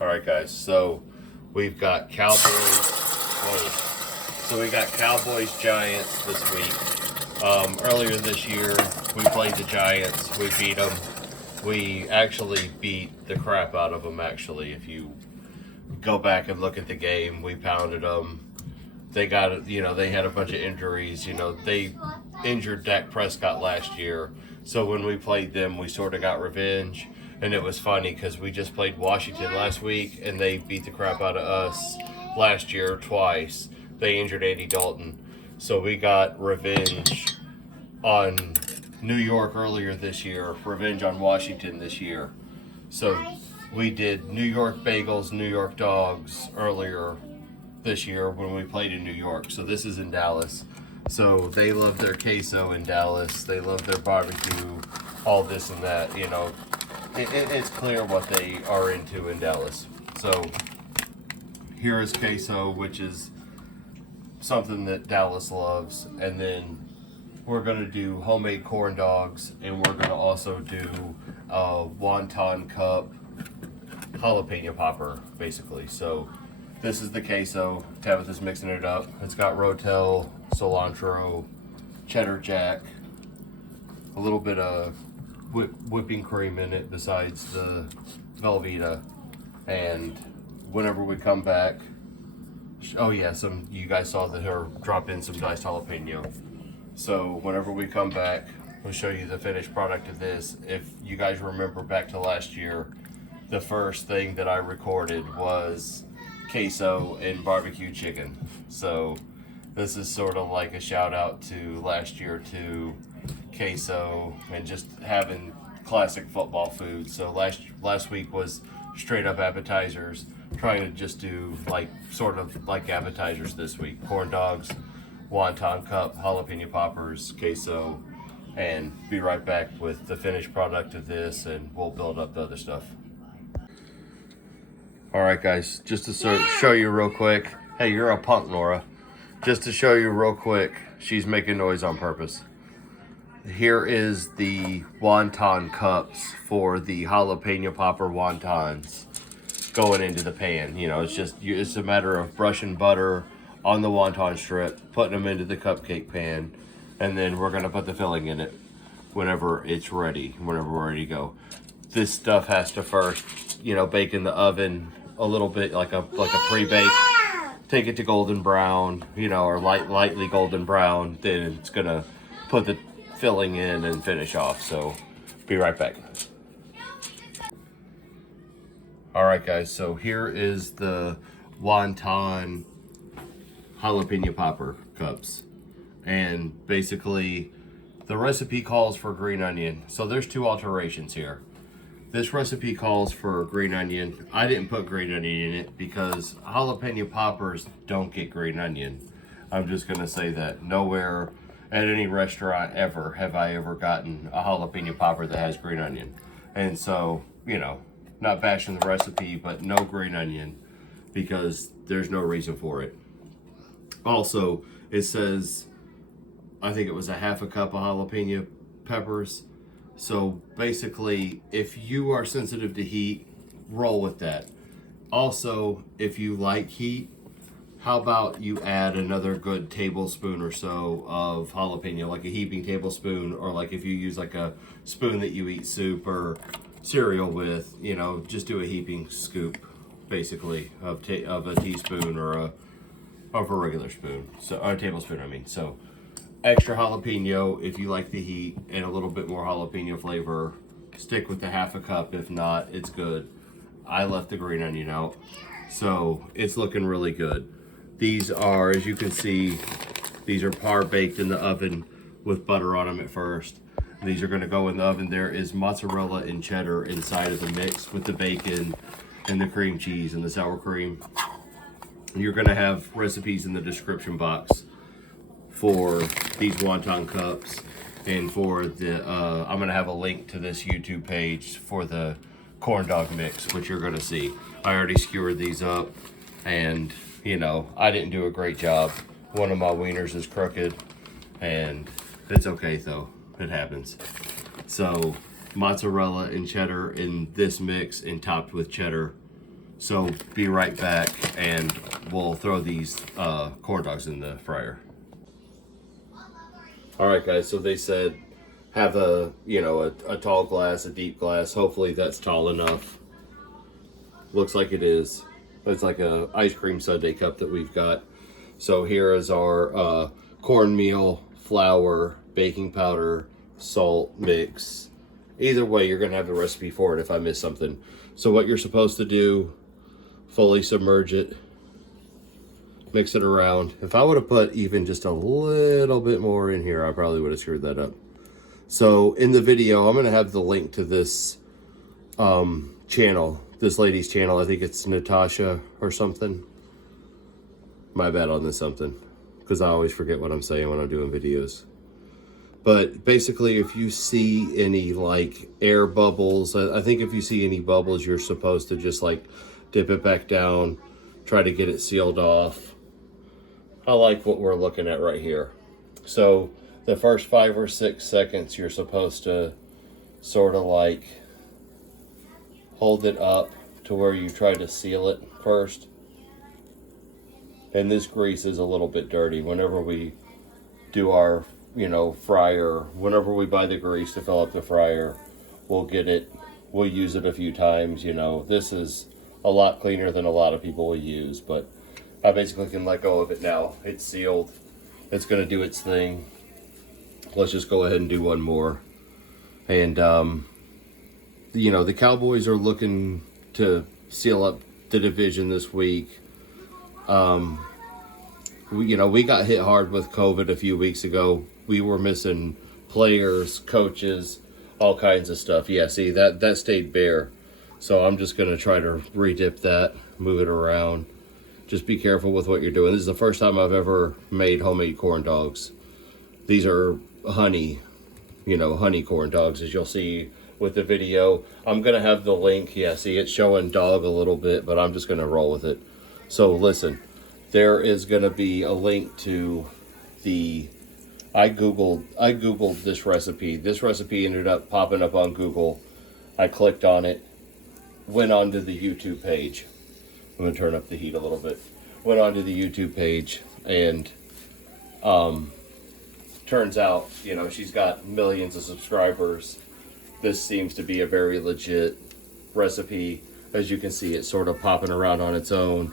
All right, guys. So we've got Cowboys. So we got Cowboys Giants this week. Earlier this year, we played the Giants. We beat them. We actually beat the crap out of them. Actually, if you go back and look at the game, we pounded them. They got, they had a bunch of injuries. They injured Dak Prescott last year. So when we played them, we sort of got revenge. And it was funny because we just played Washington last week, and they beat the crap out of us last year twice. They injured Andy Dalton. So we got revenge on New York earlier this year, revenge on Washington this year. So we did New York Bagels, New York Dogs earlier this year when we played in New York. So this is in Dallas. So they love their queso in Dallas. They love their barbecue, all this and that, It's clear what they are into in Dallas. So here is queso, which is something that Dallas loves. And then we're going to do homemade corn dogs. And we're going to also do a Wonton cup jalapeno popper, basically. So this is the queso. Tabitha's mixing it up. It's got rotel, cilantro, cheddar jack, a little bit of whipping cream in it besides the Velveeta. And whenever we come back, oh yeah, you guys saw her drop in some diced jalapeno. So whenever we come back, we'll show you the finished product of this. If you guys remember back to last year, the first thing that I recorded was queso and barbecue chicken. So this is sort of like a shout out to last year to queso and just having classic football food. So last week was straight up appetizers, trying to just do sort of like appetizers this week. Corn dogs, wonton cup, jalapeno poppers, queso, and be right back with the finished product of this, and we'll build up the other stuff. All right, guys, just to show you real quick. Hey, you're a punk, Nora. Just to show you real quick, she's making noise on purpose. Here is the wonton cups for the jalapeno popper wontons going into the pan. It's a matter of brushing butter on the wonton strip, putting them into the cupcake pan, and then we're gonna put the filling in it whenever it's ready, whenever we're ready to go. This stuff has to first, bake in the oven a little bit, like a pre-bake. Take it to golden brown, or lightly golden brown. Then it's gonna put the filling in and finish off. So be right back. All right, guys, so here is the wonton jalapeno popper cups. And basically the recipe calls for green onion. So there's two alterations here. This recipe calls for green onion. I didn't put green onion in it because jalapeno poppers don't get green onion. I'm just gonna say that. Nowhere at any restaurant ever have I ever gotten a jalapeno popper that has green onion. And so, not bashing the recipe, but no green onion because there's no reason for it. Also, it says, I think it was a half a cup of jalapeno peppers. So basically, if you are sensitive to heat, roll with that. Also, if you like heat, how about you add another good tablespoon or so of jalapeno, like a heaping tablespoon, or like if you use like a spoon that you eat soup or cereal with, just do a heaping scoop, basically, of a teaspoon or of a regular spoon, so or a tablespoon, I mean. So extra jalapeno if you like the heat and a little bit more jalapeno flavor. Stick with the half a cup. If not, it's good. I left the green onion out, so it's looking really good. These are, as you can see, these are par baked in the oven with butter on them at first. These are going to go in the oven. There is mozzarella and cheddar inside of the mix with the bacon and the cream cheese and the sour cream. You're going to have recipes in the description box for these wonton cups, and for the I'm going to have a link to this YouTube page for the corn dog mix, which you're going to see. I already skewered these up, and I didn't do a great job. One of my wieners is crooked, and it's okay though, it happens. So mozzarella and cheddar in this mix and topped with cheddar. So be right back, and we'll throw these corn dogs in the fryer. All right, guys, so they said have a tall glass, a deep glass. Hopefully that's tall enough. Looks like it is. It's like a ice cream sundae cup that we've got. So here is our cornmeal, flour, baking powder, salt mix. Either way, you're gonna have the recipe for it if I miss something. So what you're supposed to do, fully submerge it, mix it around. If I would have put even just a little bit more in here, I probably would have screwed that up. So in the video, I'm gonna have the link to this channel, this lady's channel. I think it's Natasha or something. My bad on this something, because I always forget what I'm saying when I'm doing videos. But basically, if you see any like air bubbles, I think if you see any bubbles, you're supposed to just like dip it back down, try to get it sealed off. I like what we're looking at right here. So the first 5 or 6 seconds, you're supposed to sort of like hold it up to where you try to seal it first. And this grease is a little bit dirty. Whenever we do our, fryer, whenever we buy the grease to fill up the fryer, we'll use it a few times. This is a lot cleaner than a lot of people will use, but I basically can let go of it now. It's sealed. It's gonna do its thing. Let's just go ahead and do one more. And the Cowboys are looking to seal up the division this week. We got hit hard with COVID a few weeks ago. We were missing players, coaches, all kinds of stuff. Yeah, see, that stayed bare. So I'm just going to try to re-dip that, move it around. Just be careful with what you're doing. This is the first time I've ever made homemade corn dogs. These are honey corn dogs, as you'll see with the video. I'm going to have the link. Yeah, see, it's showing dog a little bit, but I'm just going to roll with it. So listen, there is going to be a link to I Googled this recipe. This recipe ended up popping up on Google. I clicked on it, went onto the YouTube page. I'm going to turn up the heat a little bit. Went onto the YouTube page, and turns out, she's got millions of subscribers. This seems to be a very legit recipe. As you can see, it's sort of popping around on its own,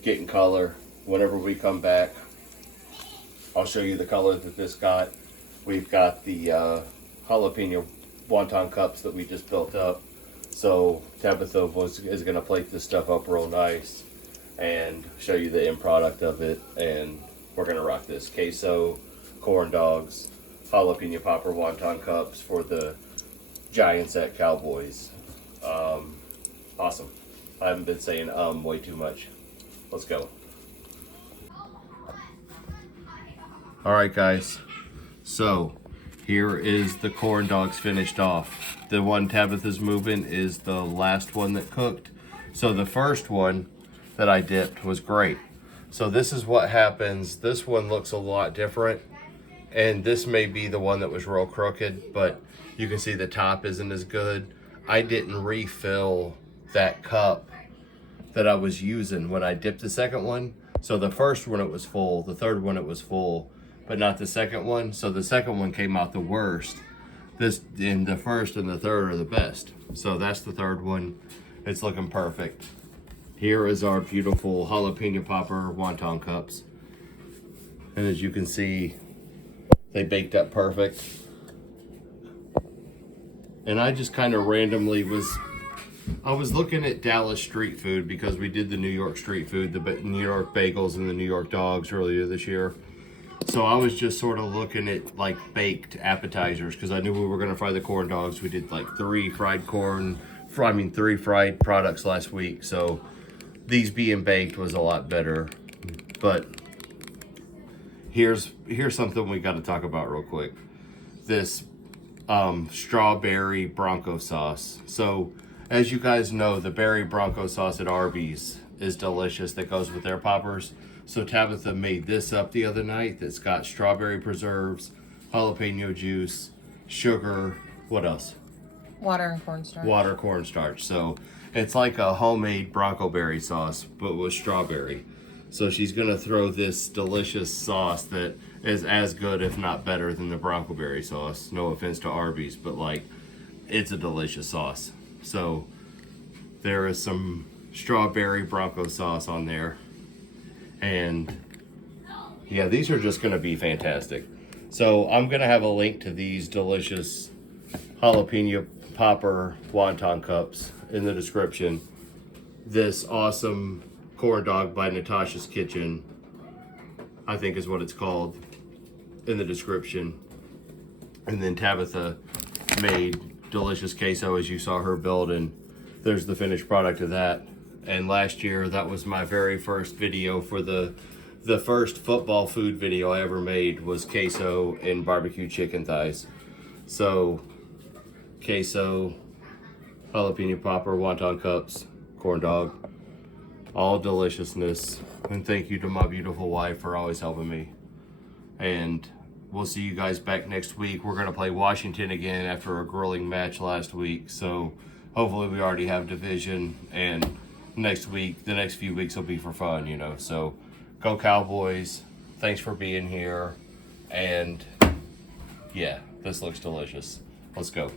getting color. Whenever we come back, I'll show you the color that this got. We've got the jalapeno wonton cups that we just built up. So Tabitha is going to plate this stuff up real nice and show you the end product of it. And we're going to rock this. Queso, corn dogs, jalapeno popper wonton cups for the Giants at Cowboys. Awesome. I haven't been saying way too much. Let's go. All right, guys. So here is the corn dogs finished off. The one Tabitha's moving is the last one that cooked. So the first one that I dipped was great. So this is what happens. This one looks a lot different. And this may be the one that was real crooked, but you can see the top isn't as good. I didn't refill that cup that I was using when I dipped the second one. So the first one it was full, the third one it was full, but not the second one. So the second one came out the worst. And the first and the third are the best. So that's the third one. It's looking perfect. Here is our beautiful jalapeno popper wonton cups. And as you can see, they baked up perfect. And I just kind of randomly I was looking at Dallas street food because we did the New York street food, the New York bagels and the New York dogs earlier this year. So I was just sort of looking at like baked appetizers because I knew we were going to fry the corn dogs. We did like 3 fried products last week. So these being baked was a lot better. But here's something we got to talk about real quick. This strawberry Bronco sauce. So as you guys know, the berry Bronco sauce at Arby's is delicious. That goes with their poppers. So Tabitha made this up the other night. That's got strawberry preserves, jalapeno juice, sugar. What else? Water and cornstarch. Water cornstarch. So it's like a homemade Bronco berry sauce, but with strawberry. So she's gonna throw this delicious sauce that is as good, if not better, than the Bronco berry sauce. No offense to Arby's, but like, it's a delicious sauce. So there is some strawberry Bronco sauce on there. And yeah, these are just gonna be fantastic. So I'm gonna have a link to these delicious jalapeno popper wonton cups in the description. This awesome corn dog by Natasha's Kitchen, I think is what it's called, in the description. And then Tabitha made delicious queso, as you saw her build, and there's the finished product of that. And last year, that was my very first video for the first football food video I ever made, was queso and barbecue chicken thighs. So queso, jalapeno popper, wonton cups, corn dog, all deliciousness. And thank you to my beautiful wife for always helping me. And we'll see you guys back next week. We're gonna play Washington again after a grueling match last week. So hopefully we already have division, and next week, the next few weeks will be for fun, you know. So go Cowboys. Thanks for being here. And yeah, this looks delicious. Let's go.